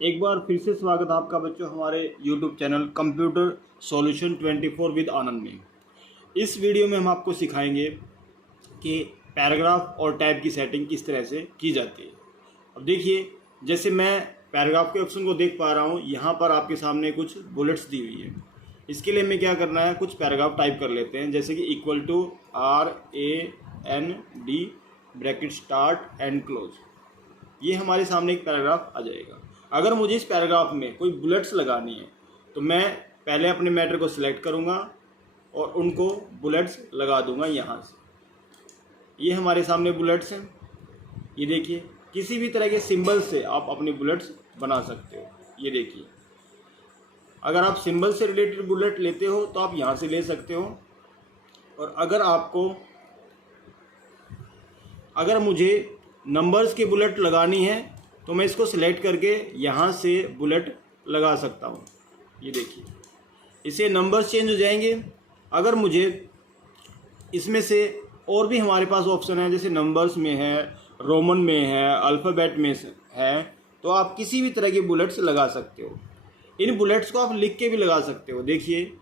एक बार फिर से स्वागत है आपका बच्चों हमारे YouTube channel computer solution 24 with Anand में। इस वीडियो में हम आपको सिखाएंगे कि पैराग्राफ और टैब की सेटिंग किस तरह से की जाती है। अब देखिए, जैसे मैं पैराग्राफ के ऑप्शन को देख पा रहा हूँ, यहाँ पर आपके सामने कुछ बुलेट्स दी हुई है। इसके लिए हमें क्या करना है, कुछ पैराग्राफ टाइप कर लेते हैं, जैसे कि equal to RAND bracket start and close. ये हमारे सामने एक पैराग्राफ आ जाएगा। अगर मुझे इस पैराग्राफ में कोई बुलेट्स लगानी है तो मैं पहले अपने मैटर को सिलेक्ट करूंगा और उनको बुलेट्स लगा दूंगा यहाँ से। ये हमारे सामने बुलेट्स हैं। ये देखिए, किसी भी तरह के सिंबल से आप अपनी बुलेट्स बना सकते हो। ये देखिए, अगर आप सिंबल से रिलेटेड बुलेट लेते हो तो आप यहाँ से ले सकते हो, और अगर मुझे नंबर्स की बुलेट लगानी है तो मैं इसको सिलेक्ट करके यहाँ से बुलेट लगा सकता हूँ। ये देखिए, इससे नंबर्स चेंज हो जाएंगे। अगर मुझे इसमें से और भी हमारे पास ऑप्शन है, जैसे नंबर्स में है, रोमन में है, अल्फ़ाबेट में है, तो आप किसी भी तरह के बुलेट्स लगा सकते हो। इन बुलेट्स को आप लिख के भी लगा सकते हो। देखिए,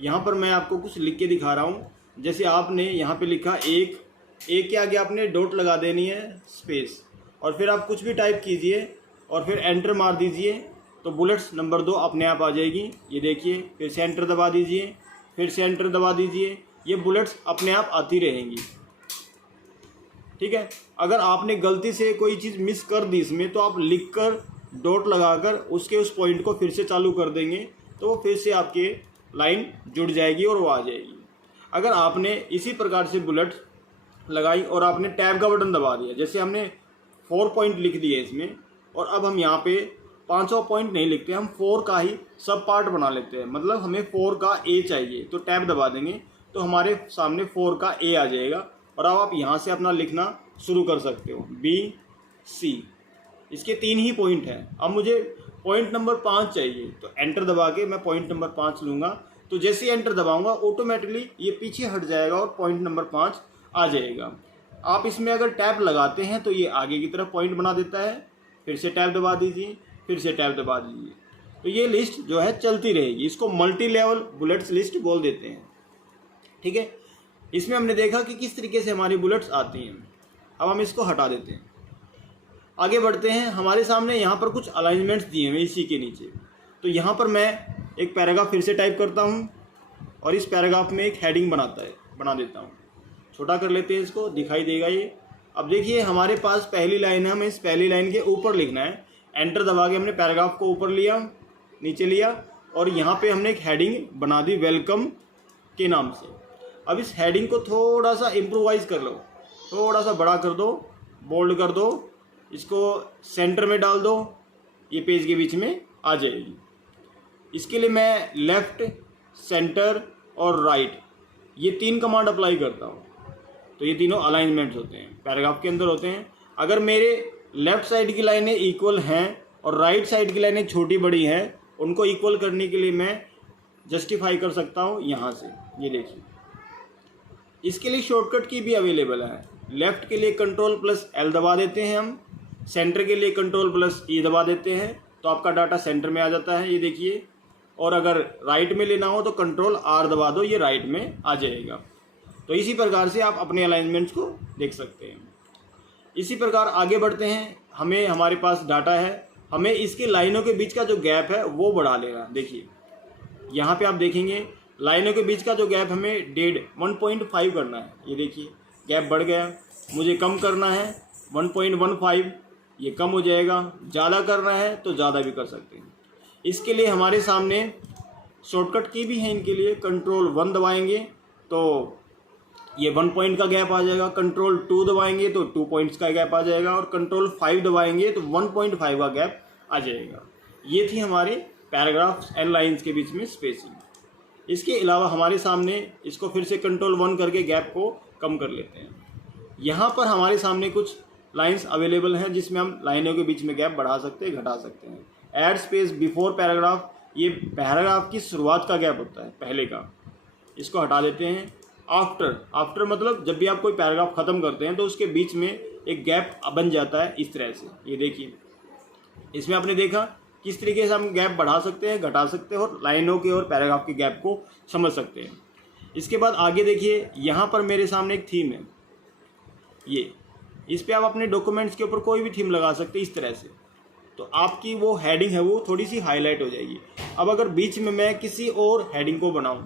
यहाँ पर मैं आपको कुछ लिख के दिखा रहा हूँ। जैसे आपने यहाँ पे लिखा एक के आगे आपने डॉट लगा देनी है, स्पेस, और फिर आप कुछ भी टाइप कीजिए और फिर एंटर मार दीजिए तो बुलेट्स नंबर 2 अपने आप आ जाएगी। ये देखिए, फिर से एंटर दबा दीजिए, फिर से एंटर दबा दीजिए, ये बुलेट्स अपने आप आती रहेंगी। ठीक है। अगर आपने गलती से कोई चीज़ मिस कर दी इसमें, तो आप लिख कर डॉट लगाकर उसके उस पॉइंट को फिर से चालू कर देंगे तो वो फिर से आपके लाइन जुड़ जाएगी और वो आ जाएगी। अगर आपने इसी प्रकार से बुलेट लगाई और आपने टैब का बटन दबा दिया, जैसे हमने 4 पॉइंट लिख दिए इसमें, और अब हम यहाँ पे 500 पॉइंट नहीं लिखते, हम 4 का ही सब पार्ट बना लेते हैं। मतलब हमें 4 का A चाहिए, तो टैब दबा देंगे तो हमारे सामने 4 का A आ जाएगा, और अब आप यहाँ से अपना लिखना शुरू कर सकते हो। B C, इसके 3 ही पॉइंट हैं। अब मुझे पॉइंट नंबर 5 चाहिए, तो एंटर दबा के मैं पॉइंट नंबर 5 लूँगा। तो जैसे ही एंटर दबाऊँगा ऑटोमेटिकली ये पीछे हट जाएगा और पॉइंट नंबर 5 आ जाएगा। आप इसमें अगर टैब लगाते हैं तो ये आगे की तरफ पॉइंट बना देता है। फिर से टैब दबा दीजिए, फिर से टैब दबा दीजिए, तो ये लिस्ट जो है चलती रहेगी। इसको मल्टी लेवल बुलेट्स लिस्ट बोल देते हैं। ठीक है। इसमें हमने देखा कि किस तरीके से हमारी बुलेट्स आती हैं। अब हम इसको हटा देते हैं, आगे बढ़ते हैं। हमारे सामने यहाँ पर कुछ अलाइनमेंट्स दिए हुए इसी के नीचे। तो यहाँ पर मैं एक पैराग्राफ फिर से टाइप करता हूँ और इस पैराग्राफ में एक हेडिंग बना देता हूँ। छोटा कर लेते हैं इसको, दिखाई देगा ये। अब देखिए, हमारे पास पहली लाइन है, हमें इस पहली लाइन के ऊपर लिखना है। एंटर दबा के हमने पैराग्राफ को ऊपर लिया, नीचे लिया, और यहाँ पे हमने एक हेडिंग बना दी वेलकम के नाम से। अब इस हेडिंग को थोड़ा सा इम्प्रोवाइज़ कर लो, थोड़ा सा बड़ा कर दो, बोल्ड कर दो, इसको सेंटर में डाल दो, ये पेज के बीच में आ जाएगी। इसके लिए मैं लेफ़्ट, सेंटर और राइट, ये 3 कमांड अप्लाई करता हूँ। तो ये तीनों अलाइनमेंट्स होते हैं, पैराग्राफ के अंदर होते हैं। अगर मेरे लेफ़्ट साइड की लाइनें इक्वल हैं और राइट साइड की लाइनें छोटी बड़ी हैं, उनको इक्वल करने के लिए मैं जस्टिफाई कर सकता हूँ यहाँ से। ये देखिए, इसके लिए शॉर्टकट की भी अवेलेबल है। लेफ़्ट के लिए Ctrl+L दबा देते हैं हम, सेंटर के लिए Ctrl+E दबा देते हैं, तो आपका डाटा सेंटर में आ जाता है। ये देखिए, और अगर राइट में लेना हो तो Ctrl+R दबा दो, ये राइट में आ जाएगा। तो इसी प्रकार से आप अपने अलाइनमेंट्स को देख सकते हैं। इसी प्रकार आगे बढ़ते हैं। हमारे पास डाटा है, हमें इसके लाइनों के बीच का जो गैप है वो बढ़ा लेना। देखिए, यहाँ पे आप देखेंगे लाइनों के बीच का जो गैप हमें 1.5 करना है। ये देखिए, गैप बढ़ गया। मुझे कम करना है 1.15, ये कम हो जाएगा। ज़्यादा करना है तो ज़्यादा भी कर सकते हैं। इसके लिए हमारे सामने शॉर्टकट की भी है इनके लिए। Ctrl+1 दबाएंगे तो ये 1 पॉइंट का गैप आ जाएगा। Ctrl+2 दबाएंगे तो 2 पॉइंट्स का गैप आ जाएगा, और Ctrl+5 दबाएंगे तो 1.5 का गैप आ जाएगा। ये थी हमारे पैराग्राफ्स एंड लाइंस के बीच में स्पेसिंग। इसके अलावा हमारे सामने इसको फिर से Ctrl+1 करके गैप को कम कर लेते हैं। यहाँ पर हमारे सामने कुछ लाइन्स अवेलेबल हैं जिसमें हम लाइनों के बीच में गैप बढ़ा सकते हैं, घटा सकते हैं। ऐड स्पेस बिफोर पैराग्राफ, ये पैराग्राफ की शुरुआत का गैप होता है पहले का, इसको हटा देते हैं। आफ्टर मतलब जब भी आप कोई पैराग्राफ ख़त्म करते हैं तो उसके बीच में एक गैप बन जाता है इस तरह से। ये देखिए, इसमें आपने देखा किस तरीके से हम गैप बढ़ा सकते हैं, घटा सकते हैं और लाइनों के और पैराग्राफ के गैप को समझ सकते हैं। इसके बाद आगे देखिए, यहाँ पर मेरे सामने एक थीम है, ये इस पर आप अपने डॉक्यूमेंट्स के ऊपर कोई भी थीम लगा सकते हैं इस तरह से, तो आपकी वो हेडिंग है वो थोड़ी सी हाईलाइट हो जाएगी। अब अगर बीच में मैं किसी और हेडिंग को बनाऊं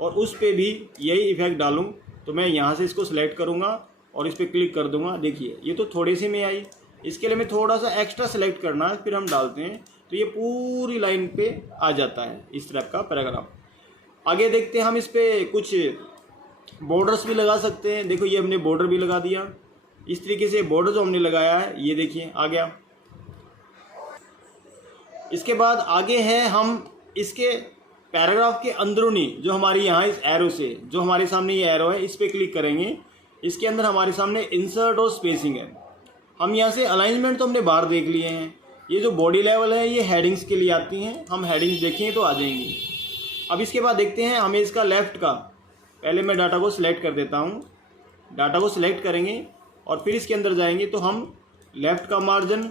और उस पर भी यही इफेक्ट डालूं, तो मैं यहाँ से इसको सिलेक्ट करूँगा और इस पर क्लिक कर दूंगा। देखिए ये तो थोड़ी सी में आई, इसके लिए मैं थोड़ा सा एक्स्ट्रा सेलेक्ट करना है, फिर हम डालते हैं तो ये पूरी लाइन पे आ जाता है इस तरह का पैराग्राफ। आगे देखते हैं, हम इस पर कुछ बॉर्डर्स भी लगा सकते हैं। देखो ये हमने बॉर्डर भी लगा दिया, इस तरीके से बॉर्डर जो हमने लगाया है ये देखिए आ गया। इसके बाद आगे है, हम इसके पैराग्राफ के अंदरूनी जो हमारी यहाँ इस एरो से, जो हमारे सामने ये एरो है, इस पर क्लिक करेंगे। इसके अंदर हमारे सामने इंसर्ट और स्पेसिंग है। हम यहाँ से अलाइनमेंट तो हमने बाहर देख लिए हैं। ये जो बॉडी लेवल है ये हेडिंग्स के लिए आती हैं, हम हेडिंग्स देखें तो आ जाएंगी। अब इसके बाद देखते हैं हमें इसका लेफ़्ट का, पहले मैं डाटा को सिलेक्ट कर देता हूँ। डाटा को सिलेक्ट करेंगे और फिर इसके अंदर जाएंगे तो हम लेफ़्ट का मार्जिन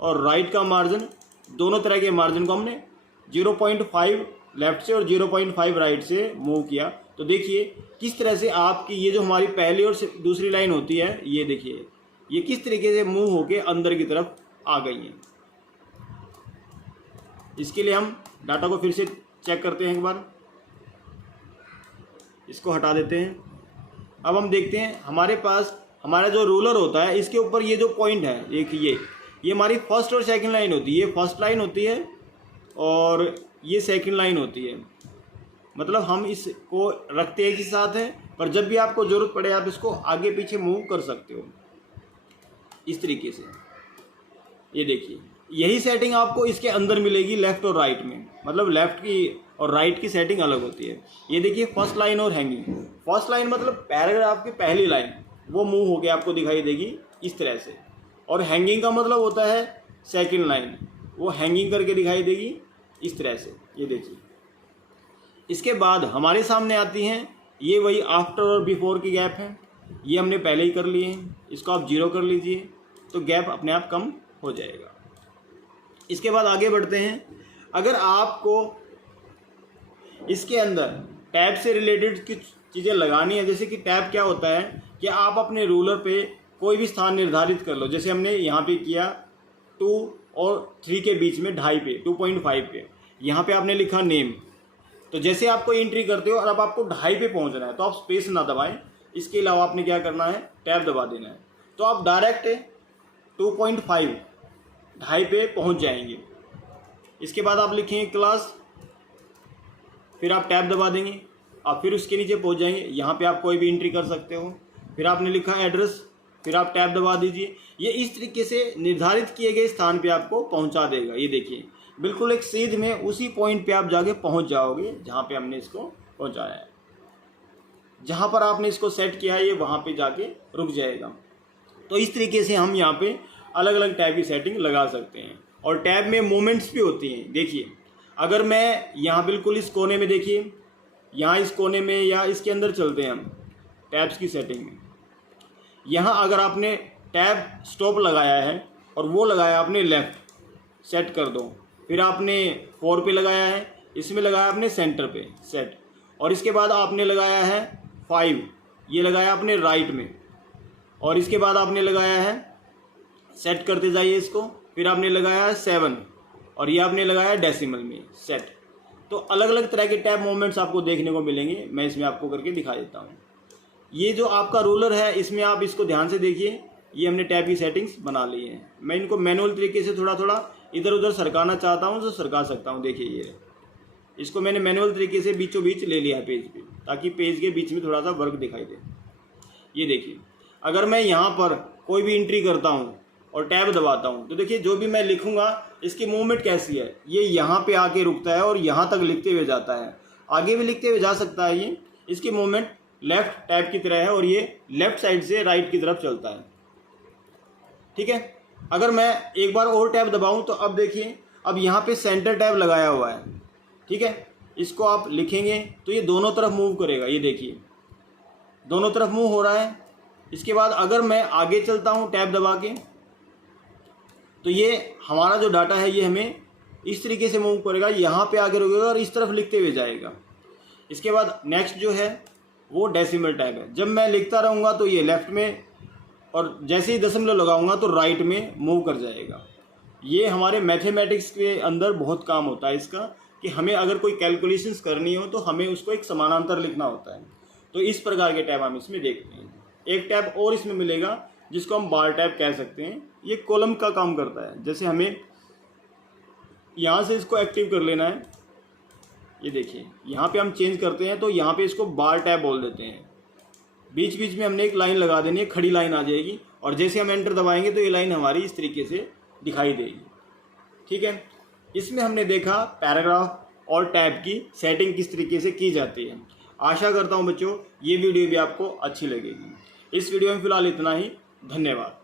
और राइट का मार्जिन, दोनों तरह के मार्जिन को हमने 0.5 लेफ़्ट से और 0.5 राइट से मूव किया। तो देखिए किस तरह से आपकी ये जो हमारी पहली और दूसरी लाइन होती है, ये देखिए ये किस तरीके से मूव होके अंदर की तरफ आ गई है। इसके लिए हम डाटा को फिर से चेक करते हैं एक बार, इसको हटा देते हैं। अब हम देखते हैं हमारे पास हमारा जो रूलर होता है, इसके ऊपर ये जो पॉइंट है, एक ये हमारी फर्स्ट और सेकंड लाइन होती है। ये फर्स्ट लाइन होती है और ये सेकंड लाइन होती है। मतलब हम इसको रखते एक ही साथ है, पर जब भी आपको ज़रूरत पड़े आप इसको आगे पीछे मूव कर सकते हो इस तरीके से। ये देखिए यही सेटिंग आपको इसके अंदर मिलेगी लेफ़्ट और राइट में, मतलब लेफ़्ट की और राइट की सेटिंग अलग होती है। ये देखिए फर्स्ट लाइन और हैंगिंग। फर्स्ट लाइन मतलब पैराग्राफ की पहली लाइन, वो मूव होके आपको दिखाई देगी इस तरह से, और हैंगिंग का मतलब होता है सेकंड लाइन, वो हैंगिंग करके दिखाई देगी इस तरह से। ये देखिए इसके बाद हमारे सामने आती हैं ये वही आफ्टर और बिफोर की गैप है, ये हमने पहले ही कर लिए हैं। इसको आप 0 कर लीजिए तो गैप अपने आप कम हो जाएगा। इसके बाद आगे बढ़ते हैं। अगर आपको इसके अंदर टैब से रिलेटेड कुछ चीज़ें लगानी है, जैसे कि टैब क्या होता है कि आप अपने रूलर पे कोई भी स्थान निर्धारित कर लो। जैसे हमने यहाँ पे किया 2 और 3 के बीच में 2.5 पे, 2.5 पे यहाँ पे आपने लिखा नेम। तो जैसे आप कोई एंट्री करते हो और अब आपको 2.5 पे पहुँचना है तो आप स्पेस ना दबाएं, इसके अलावा आपने क्या करना है, टैब दबा देना है। तो आप डायरेक्ट 2.5 2.5 पे पहुँच जाएंगे। इसके बाद आप लिखेंगे क्लास, फिर आप टैब दबा देंगे, आप फिर उसके नीचे पहुँच जाएंगे। यहाँ पे आप कोई भी एंट्री कर सकते हो। फिर आपने लिखा एड्रेस, फिर आप टैब दबा दीजिए। ये इस तरीके से निर्धारित किए गए स्थान पे आपको पहुँचा देगा। ये देखिए बिल्कुल एक सीध में उसी पॉइंट पे आप जाके पहुँच जाओगे जहाँ पे हमने इसको पहुँचाया है। जहाँ पर आपने इसको सेट किया है ये वहाँ पे जाके रुक जाएगा। तो इस तरीके से हम यहाँ पे अलग अलग टैब की सेटिंग लगा सकते हैं। और टैब में मोमेंट्स भी होती हैं। देखिए अगर मैं यहाँ बिल्कुल इस कोने में, देखिए यहाँ इस कोने में या इसके अंदर चलते हैं हम टैब्स की सेटिंग में। यहाँ अगर आपने टैब स्टॉप लगाया है और वो लगाया आपने लेफ़्ट, सेट कर दो। फिर आपने 4 पे लगाया है, इसमें लगाया आपने सेंटर पे सेट, और इसके बाद आपने लगाया है 5, ये लगाया आपने राइट में, और इसके बाद आपने लगाया है सेट करते जाइए इसको। फिर आपने लगाया है 7 और ये आपने लगाया डेसिमल में सेट। तो अलग अलग तरह के टैब मोमेंट्स आपको देखने को मिलेंगे। मैं इसमें आपको करके दिखा देता हूँ। ये जो आपका रूलर है इसमें आप इसको ध्यान से देखिए, ये हमने टैब की सेटिंग्स बना ली हैं। मैं इनको मैनुअल तरीके से थोड़ा थोड़ा इधर उधर सरकाना चाहता हूँ तो सरका सकता हूँ। देखिए ये इसको मैंने मैनुअल तरीके से बीचों बीच ले लिया है पेज पे, ताकि पेज के बीच में थोड़ा सा वर्क दिखाई दे। ये देखिए अगर मैं यहाँ पर कोई भी एंट्री करता हूँ और टैब दबाता हूँ तो देखिए जो भी मैं लिखूँगा इसकी मूवमेंट कैसी है, ये यहाँ पे आके रुकता है और यहाँ तक लिखते हुए जाता है, आगे भी लिखते हुए जा सकता है। ये इसकी मूवमेंट लेफ़्ट टैब की तरह है और ये लेफ़्ट साइड से राइट की तरफ चलता है। ठीक है, अगर मैं एक बार और टैब दबाऊँ तो अब देखिए अब यहाँ पे सेंटर टैब लगाया हुआ है। ठीक है, इसको आप लिखेंगे तो ये दोनों तरफ मूव करेगा। ये देखिए दोनों तरफ मूव हो रहा है। इसके बाद अगर मैं आगे चलता हूँ टैब दबा के तो ये हमारा जो डाटा है ये हमें इस तरीके से मूव करेगा, यहाँ पे आगे रुकेगा और इस तरफ लिखते हुए जाएगा। इसके बाद नेक्स्ट जो है वो डेसिमल टैब है। जब मैं लिखता रहूँगा तो ये लेफ्ट में, और जैसे ही दशमलव लगाऊंगा तो राइट में मूव कर जाएगा। ये हमारे मैथमेटिक्स के अंदर बहुत काम होता है इसका, कि हमें अगर कोई कैलकुलेशंस करनी हो तो हमें उसको एक समानांतर लिखना होता है। तो इस प्रकार के टैब हम इसमें देखते हैं। एक टैब और इसमें मिलेगा जिसको हम बार टैब कह सकते हैं। ये कॉलम का काम करता है। जैसे हमें यहाँ से इसको एक्टिव कर लेना है, ये देखिए यहाँ पे हम चेंज करते हैं तो यहाँ पे इसको बार टैब बोल देते हैं। बीच बीच में हमने एक लाइन लगा देनी है, खड़ी लाइन आ जाएगी, और जैसे हम एंटर दबाएंगे तो ये लाइन हमारी इस तरीके से दिखाई देगी। ठीक है, इसमें हमने देखा पैराग्राफ और टैब की सेटिंग किस तरीके से की जाती है। आशा करता हूँ बच्चों ये वीडियो भी आपको अच्छी लगेगी। इस वीडियो में फिलहाल इतना ही। धन्यवाद।